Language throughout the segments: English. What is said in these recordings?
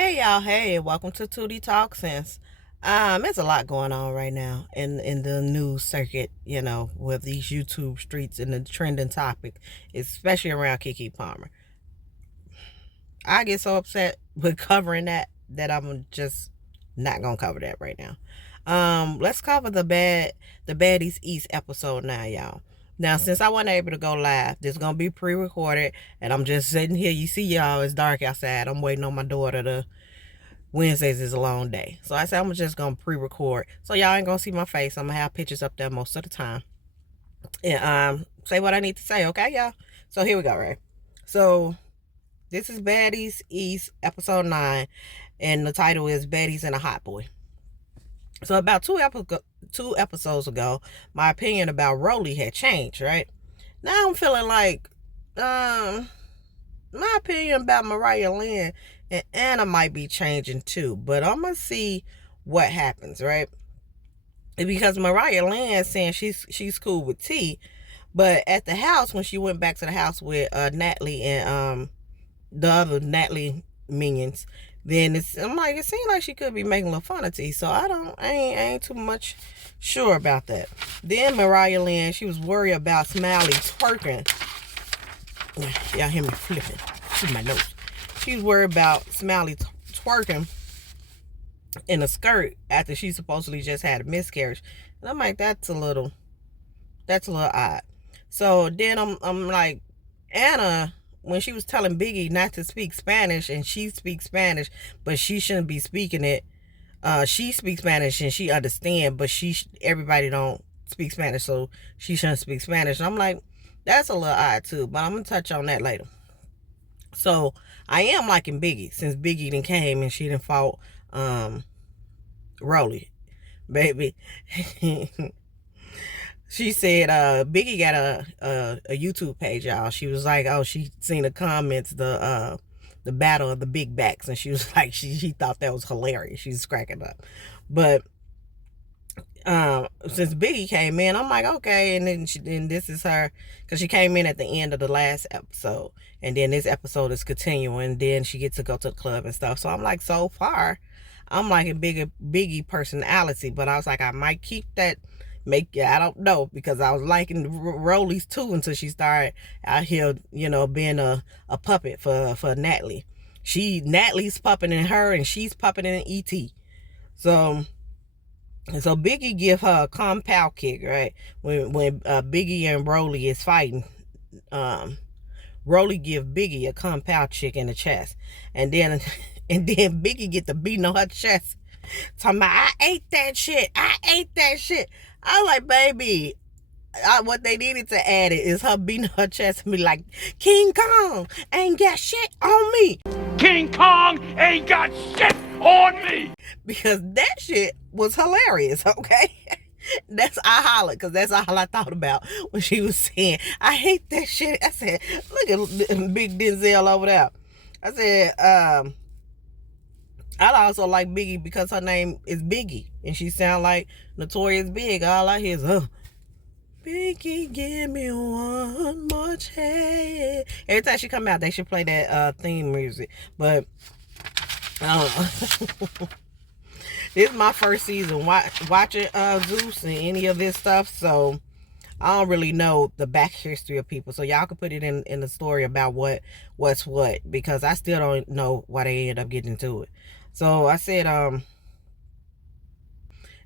Hey y'all, hey, welcome to Tuttietalkssense. There's a lot going on right now in the news circuit, with these YouTube streets and the trending topic, especially around Keke Palmer. I get so upset with covering that I'm just not gonna cover that right now. Let's cover the Baddies East episode now, y'all. Now, since I wasn't able to go live, this is gonna be pre-recorded, and I'm just sitting here. You see, y'all, it's dark outside. I'm waiting on my daughter to. Wednesdays is a long day. So I said I'm just gonna pre-record. So y'all ain't gonna see my face. I'm gonna have pictures up there most of the time. And say what I need to say, okay, y'all? So here we go, right? So this is Baddies East episode 9, and the title is Baddies and a Hot Boy. So about two episodes ago, my opinion about Rollie had changed, right? Now I'm feeling like my opinion about Mariah Lynn and Anna might be changing too, but I'm gonna see what happens, right? Because Mariah Lynn saying she's cool with T, but at the house, when she went back to the house with Natalie and the other Natalie minions, then I'm like, it seemed like she could be making a little fun of T. So I ain't too much sure about that. Then Mariah Lynn, she was worried about Smiley twerking. Y'all hear me flipping. Excuse my nose. She's worried about Smiley twerking in a skirt after she supposedly just had a miscarriage. And I'm like, that's a little odd. So then I'm like, Anna, when she was telling Biggie not to speak Spanish, and she speaks Spanish, but she shouldn't be speaking it. She speaks Spanish and she understands, but everybody don't speak Spanish, so she shouldn't speak Spanish. And I'm like, that's a little odd too, but I'm gonna touch on that later. So I am liking Biggie since Biggie done came and she done fought Rollie, baby. She said Biggie got a YouTube page, y'all. She was like, oh, she seen the comments, the battle of the big backs, and she was like, she thought that was hilarious. She's cracking up. But since Biggie came in, I'm like, okay, and then this is her, because she came in at the end of the last episode, and then this episode is continuing, and then she gets to go to the club and stuff. So I'm like, so far, I'm liking Biggie personality, but I was like, I might keep that. I don't know, because I was liking Rollie's too until she started out here, being a puppet for Natalie. Natalie's puppeting her, and she's puppeting ET. So Biggie give her a compound kick, right? When Biggie and Rollie is fighting, Rollie give Biggie a compound kick in the chest, and then Biggie get to beating on her chest, talking about, I ate that shit. I like, baby, what they needed to add it is her beating her chest and be like, King Kong ain't got shit on me. King Kong ain't got shit on me. Because that shit was hilarious, okay? I hollered, because that's all I thought about when she was saying, I hate that shit. I said, look at big Denzel over there. I said, I also like Biggie because her name is Biggie, and she sound like Notorious Big. All I hear is, Biggie, give me one more chance. Every time she come out, they should play that theme music. But this is my first season watching Zeus and any of this stuff, so I don't really know the back history of people. So y'all can put it in the story about what's what, because I still don't know why they end up getting into it. So I said,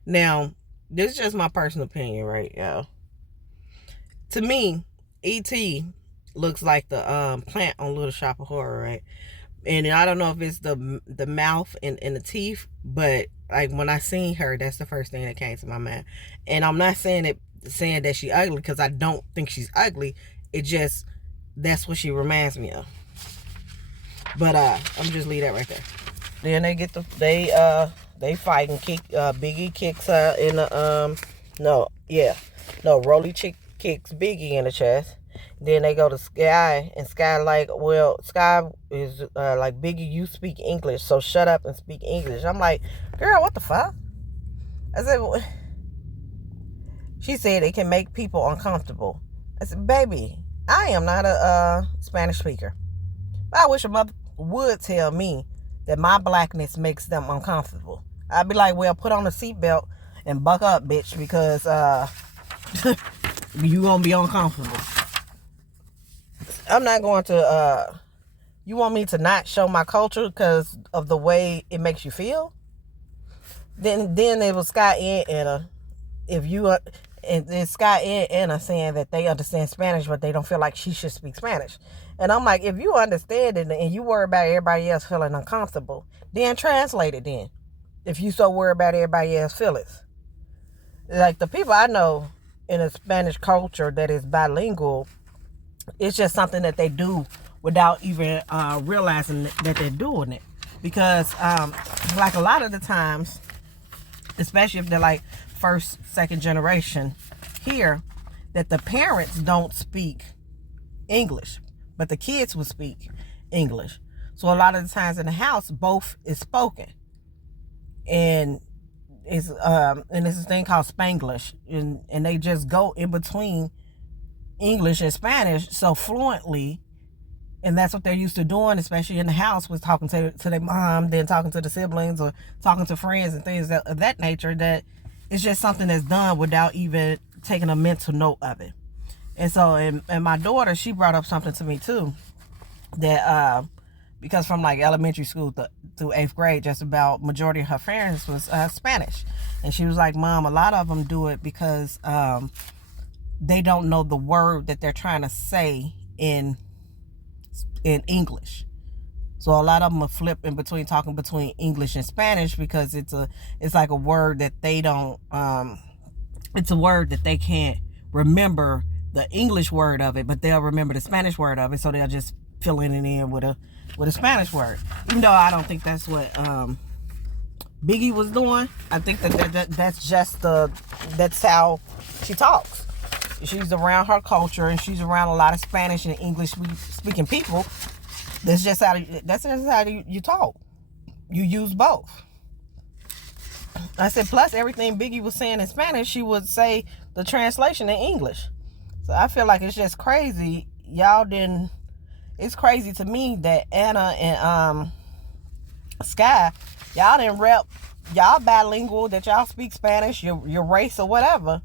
now this is just my personal opinion, right, y'all? To me, E.T. looks like the plant on Little Shop of Horror, right? And I don't know if it's the mouth and the teeth, but like when I seen her, that's the first thing that came to my mind. And I'm not saying that she ugly, because I don't think she's ugly. It just, that's what she reminds me of. But I'm just leave that right there. Then they they fight and kick. Biggie kicks her in the Rollie kicks Biggie in the chest. Then they go to Sky, and Sky like, well, Sky is like, Biggie, you speak English, so shut up and speak English. I'm like, girl, what the fuck? I said, what? She said it can make people uncomfortable. I said, baby, I am not a Spanish speaker. I wish a mother would tell me that my blackness makes them uncomfortable. I'd be like, well, put on a seatbelt and buck up, bitch, because you gonna be uncomfortable. I'm not going to, you want me to not show my culture because of the way it makes you feel? Then it was Scott and Anna. If you, and then Scott and Anna saying that they understand Spanish, but they don't feel like she should speak Spanish. And I'm like, if you understand it and you worry about everybody else feeling uncomfortable, then translate it then. If you so worried about everybody else's feelings. Like the people I know in a Spanish culture that is bilingual, it's just something that they do without even realizing that they're doing it. Because like a lot of the times, especially if they're like first, second generation here, that the parents don't speak English, but the kids will speak English. So a lot of the times in the house, both is spoken. And it's this thing called Spanglish. And they just go in between English and Spanish so fluently. And that's what they're used to doing, especially in the house, was talking to their mom, then talking to the siblings or talking to friends and things of that nature, that it's just something that's done without even taking a mental note of it. And so, and my daughter, she brought up something to me too, that because from like elementary school through 8th grade, just about majority of her friends was Spanish. And she was like, Mom, a lot of them do it because they don't know the word that they're trying to say in English. So a lot of them are flip in between, talking between English and Spanish, because it's like a word that they don't, it's a word that they can't remember the English word of it, but they'll remember the Spanish word of it, so they'll just fill it in with a Spanish word. Even though I don't think that's what Biggie was doing. I think that's just that's how she talks. She's around her culture, and she's around a lot of Spanish and English speaking people. That's just how you talk. You use both. I said, plus everything Biggie was saying in Spanish, she would say the translation in English. So I feel like it's just crazy. It's crazy to me that Anna and Sky, y'all didn't rep, y'all bilingual, that y'all speak Spanish, your race or whatever.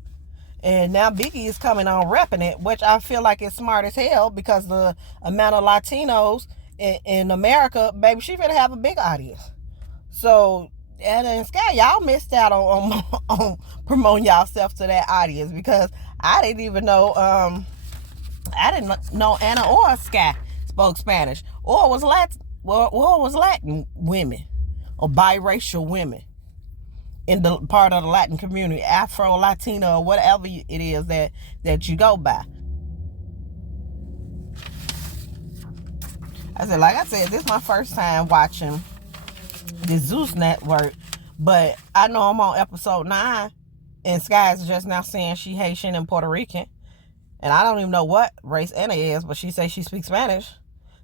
And now Biggie is coming on repping it, which I feel like is smart as hell, because the amount of Latinos in America, baby, she finna have a big audience. So Anna and Sky, y'all missed out on promoting y'allself to that audience, because I didn't even know Anna or Sky spoke Spanish or was Latin women or biracial women in the part of the Latin community, Afro, Latino, or whatever it is that you go by. Like I said, this is my first time watching the Zeus Network, but I know I'm on episode 9, and Sky is just now saying she Haitian and Puerto Rican, and I don't even know what race Anna is, but she says she speaks Spanish.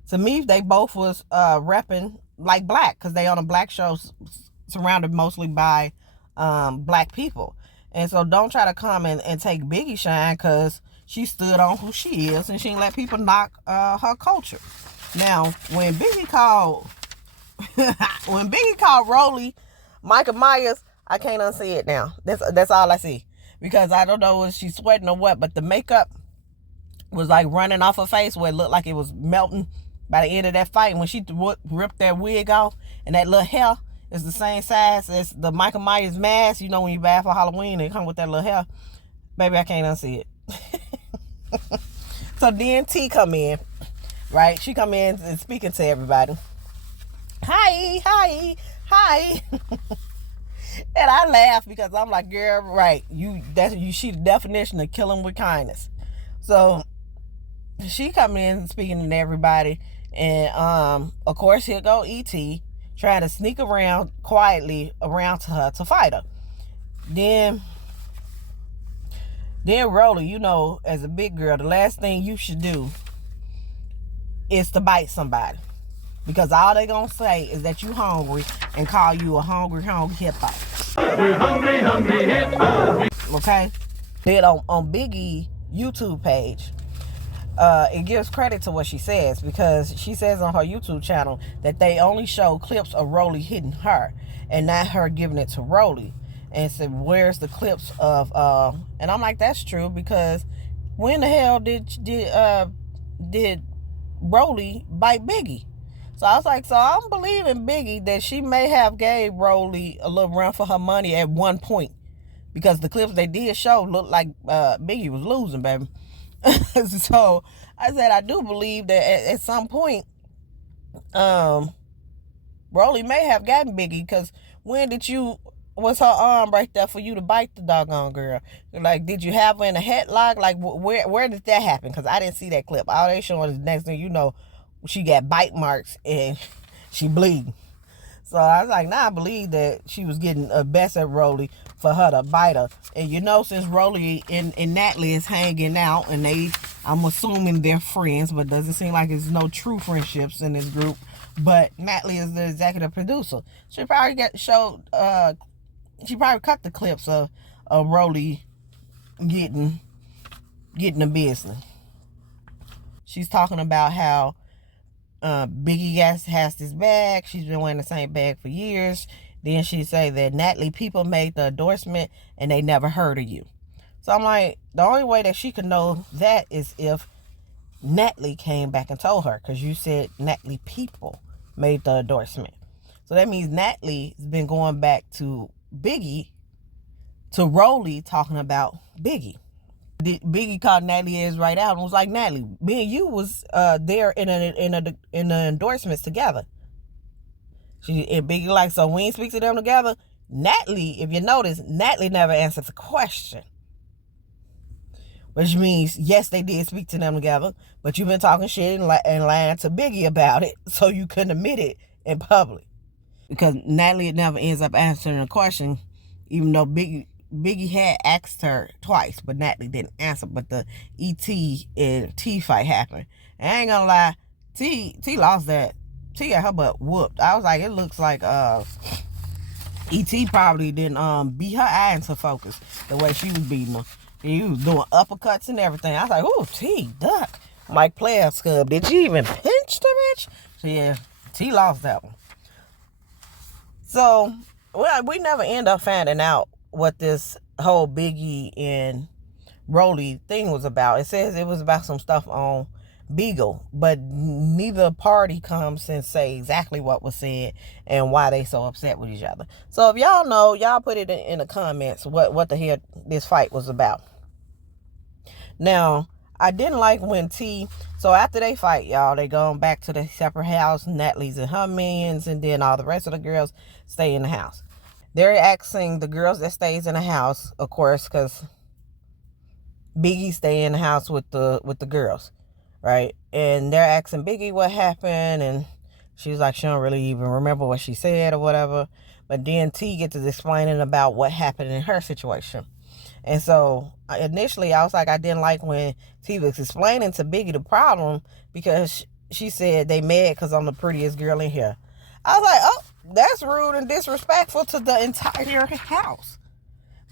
To me, they both was repping like black, because they on a black show surrounded mostly by black people. And so don't try to come and take Biggie shine, because she stood on who she is, and she didn't let people knock her culture. Now, when Biggie called Rollie Michael Myers, I can't unsee it now. That's all I see, because I don't know if she's sweating or what, but the makeup was like running off her face, where it looked like it was melting by the end of that fight. And when she ripped that wig off, and that little hair is the same size as the Michael Myers mask, you know, when you buy for Halloween, they come with that little hair. Baby, I can't unsee it. So then T come in, right? She come in and speaking to everybody. Hi. And I laugh, because I'm like, girl, right, she the definition of killing with kindness. So she come in speaking to everybody, and of course here go E.T. trying to sneak around quietly around to her to fight her. Then Rollie, you know, as a big girl, the last thing you should do is to bite somebody, because all they gonna say is that you hungry and call you a hungry hippo. We're hungry hippo. Okay? Then on Biggie YouTube page, it gives credit to what she says, because she says on her YouTube channel that they only show clips of Rollie hitting her and not her giving it to Rollie. And said, where's the clips of and I'm like, that's true, because when the hell did Rollie bite Biggie? So I was like, so I'm believing Biggie that she may have gave Rollie a little run for her money at one point, because the clips they did show looked like Biggie was losing, baby. So I said, I do believe that at some point Rollie may have gotten Biggie, because when did you, was her arm right there for you to bite the doggone girl? Like, did you have her in a headlock? Like, where did that happen? Because I didn't see that clip. All they showing is the next thing you know, she got bite marks and she bleeding. So I was like, nah, I believe that she was getting a best at Rollie for her to bite her. And you know, since Rollie and Natalie is hanging out, and I'm assuming they're friends, but doesn't seem like there's no true friendships in this group. But Natalie is the executive producer. She probably she probably cut the clips of Rollie getting the business. She's talking about how Biggie has this bag. She's been wearing the same bag for years. Then she say that Natalie people made the endorsement and they never heard of you. So I'm like, the only way that she could know that is if Natalie came back and told her, because you said Natalie people made the endorsement. So that means Natalie's been going back to Biggie, to Rollie, talking about Biggie. Biggie called Natalie ass right out and was like, Natalie, me and you was there in the endorsements together. And Biggie like, so we ain't speak to them together. Natalie, if you notice, Natalie never answered the question, which means yes, they did speak to them together, but you've been talking shit and lying to Biggie about it, so you couldn't admit it in public. Because Natalie never ends up answering the question, even though Biggie had asked her twice, but Natalie didn't answer. But the E.T. and T fight happened. And I ain't gonna lie, T lost that. T got her butt whooped. I was like, it looks like E.T. probably didn't beat her eye into focus the way she was beating her. He was doing uppercuts and everything. I was like, ooh, T, duck. Mike Player Scub, did you even pinch the bitch? So yeah, T lost that one. So we never end up finding out what this whole Biggie and Rollie thing was about. It says it was about some stuff on Beagle, but neither party comes and say exactly what was said and why they so upset with each other. So if y'all know, y'all put it in the comments what the hell this fight was about. Now, I didn't like when so after they fight, y'all, they going back to the separate house. Natalie's and her minions, and then all the rest of the girls stay in the house. They're asking the girls that stays in the house, of course, because Biggie stay in the house with the girls, right? And they're asking Biggie what happened, and she's like, she don't really even remember what she said or whatever. But then T gets to explaining about what happened in her situation. And so initially I was like, I didn't like when T was explaining to Biggie the problem, because she said they mad because I'm the prettiest girl in here. I was like, oh, that's rude and disrespectful to the entire house.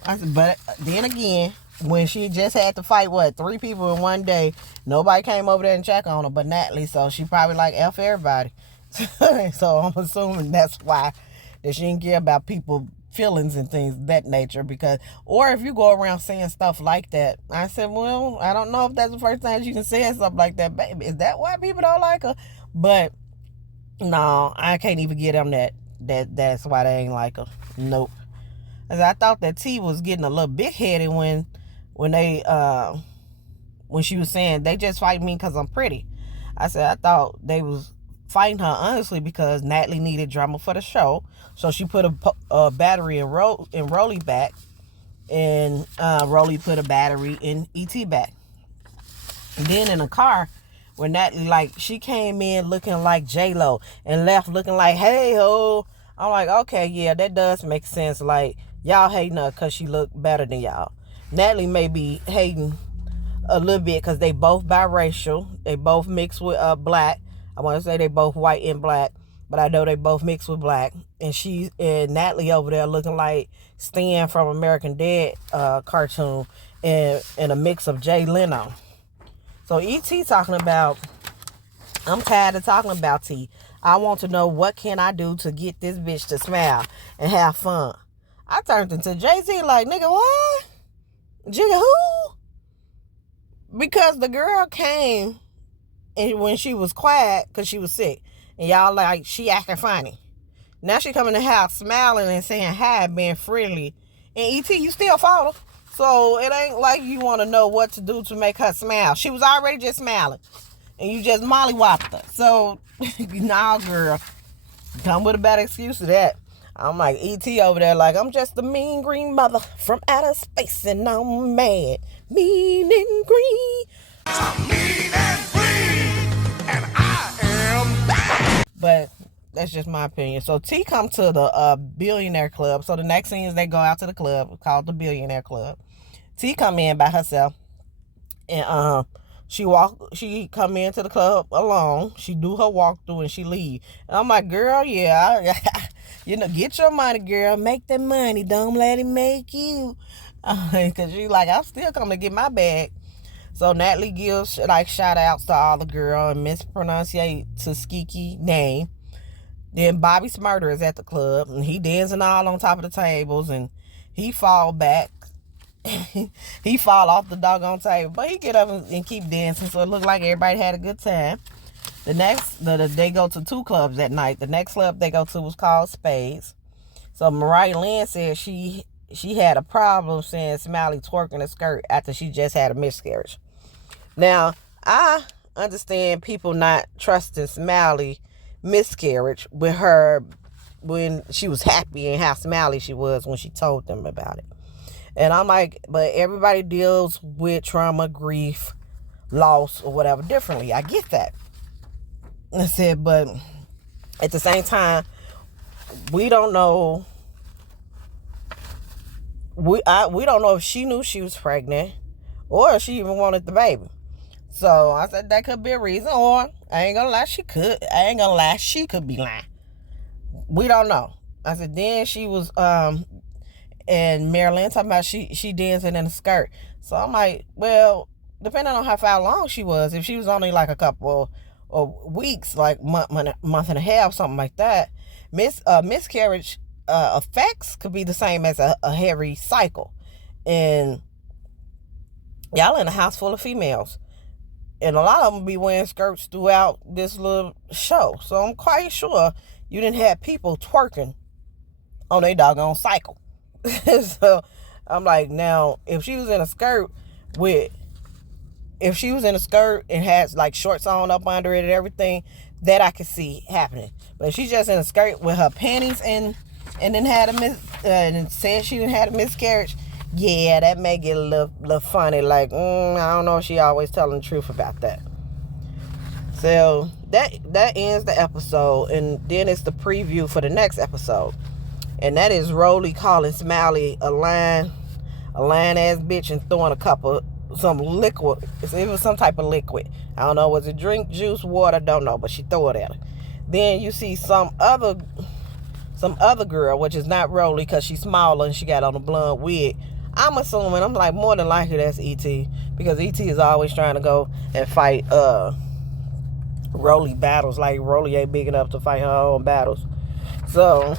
I said, but then again, when she just had to fight, 3 people in one day, nobody came over there and check on her but Natalie, so she probably like F everybody. So I'm assuming that's why that she didn't care about people feelings and things of that nature. Because, or if you go around saying stuff like that, I said, well, I don't know if that's the first time you can say something like that, baby. Is that why people don't like her? But no, I can't even get them that's why they ain't like her. Nope. I thought that T was getting a little big headed when she was saying they just fight me because I'm pretty. I said I thought they was fighting her honestly because Natalie needed drama for the show, so she put a battery in Rollie back, and Rollie put a battery in E.T. back. And then in the car, when Natalie, like, she came in looking like J-Lo and left looking like hey ho. I'm like, okay, yeah, that does make sense. Like, y'all hating her because she looked better than y'all. Natalie may be hating a little bit because they both biracial. They both mixed with black. I want to say they both white and black, but I know they both mixed with black. And Natalie over there looking like Stan from American Dad cartoon and a mix of Jay Leno. So E.T. talking about, I'm tired of talking about T. I want to know what can I do to get this bitch to smile and have fun. I turned into Jay-Z like, nigga, what? Jigga who? Because the girl came and when she was quiet because she was sick. And y'all like, she acting funny. Now she coming in the house smiling and saying hi, being friendly. And E.T., you still follow. So it ain't like you want to know what to do to make her smile. She was already just smiling. And you just mollywopped her. So, nah, girl. Come with a bad excuse to that. I'm like, E.T. over there like, I'm just a mean green mother from outer space and I'm mad. Mean and green. I'm mean and green, and I am bad. But that's just my opinion. So T come to the billionaire club. So the next scene is they go out to the club called the Billionaire Club. T come in by herself. And she come into the club alone. She do her walkthrough and she leave. And I'm like, girl, yeah, get your money, girl. Make that money. Don't let it make you. Because she like, I'm still coming to get my bag. So Natalie gives like shout outs to all the girl and mispronunciate Tuskegee name. Then Bobby Smurder is at the club and he dancing all on top of the tables and he fall back. He fall off the doggone table, but he get up and keep dancing, so it looked like everybody had a good time. They go to 2 clubs that night. The next club they go to was called Spades. So Mariah Lynn said she had a problem saying Smiley twerking a skirt after she just had a miscarriage. Now, I understand people not trusting Smiley miscarriage with her when she was happy and how smiley she was when she told them about it. And I'm like, but everybody deals with trauma, grief, loss, or whatever differently. I get that. I said, but at the same time, we don't know. We don't know if she knew she was pregnant or if she even wanted the baby. So I said that could be a reason, or I ain't gonna lie, she could be lying. We don't know. I said then she was and Marilyn talking about she dancing in a skirt. So I'm like, well, depending on how far along she was, if she was only like a couple of weeks, like month and a half, something like that, miscarriage effects could be the same as a hairy cycle. And y'all in a house full of females. And a lot of them be wearing skirts throughout this little show. So I'm quite sure you didn't have people twerking on their doggone cycle. So I'm like, now, if she was in a skirt and has like shorts on up under it and everything, that I could see happening. But if she's just in a skirt with her panties and then and said she didn't had a miscarriage, yeah, that may get a little funny. Like, I don't know if she always telling the truth about that. So that ends the episode, and then it's the preview for the next episode. And that is Rollie calling Smiley a lying ass bitch and throwing some liquid. It was some type of liquid. I don't know, was it drink, juice, water? Don't know, but she threw it at her. Then you see some other girl, which is not Rollie because she's smaller and she got on a blonde wig. I'm assuming, I'm like, more than likely that's E.T. because E.T. is always trying to go and fight Rollie battles. Like Rollie ain't big enough to fight her own battles. So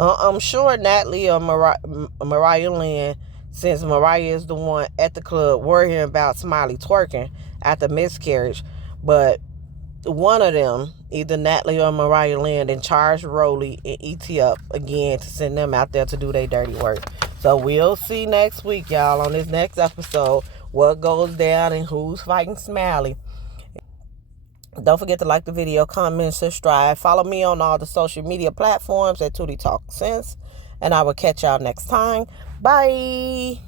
I'm sure Natalie or Mariah Lynn, since Mariah is the one at the club worrying about Smiley twerking after miscarriage, but one of them, either Natalie or Mariah Lynn, then charged Rollie and E.T. up again to send them out there to do their dirty work. So we'll see next week, y'all, on this next episode, what goes down and who's fighting Smiley. Don't forget to like the video, comment, subscribe. Follow me on all the social media platforms at Tuttietalkssense. And I will catch y'all next time. Bye.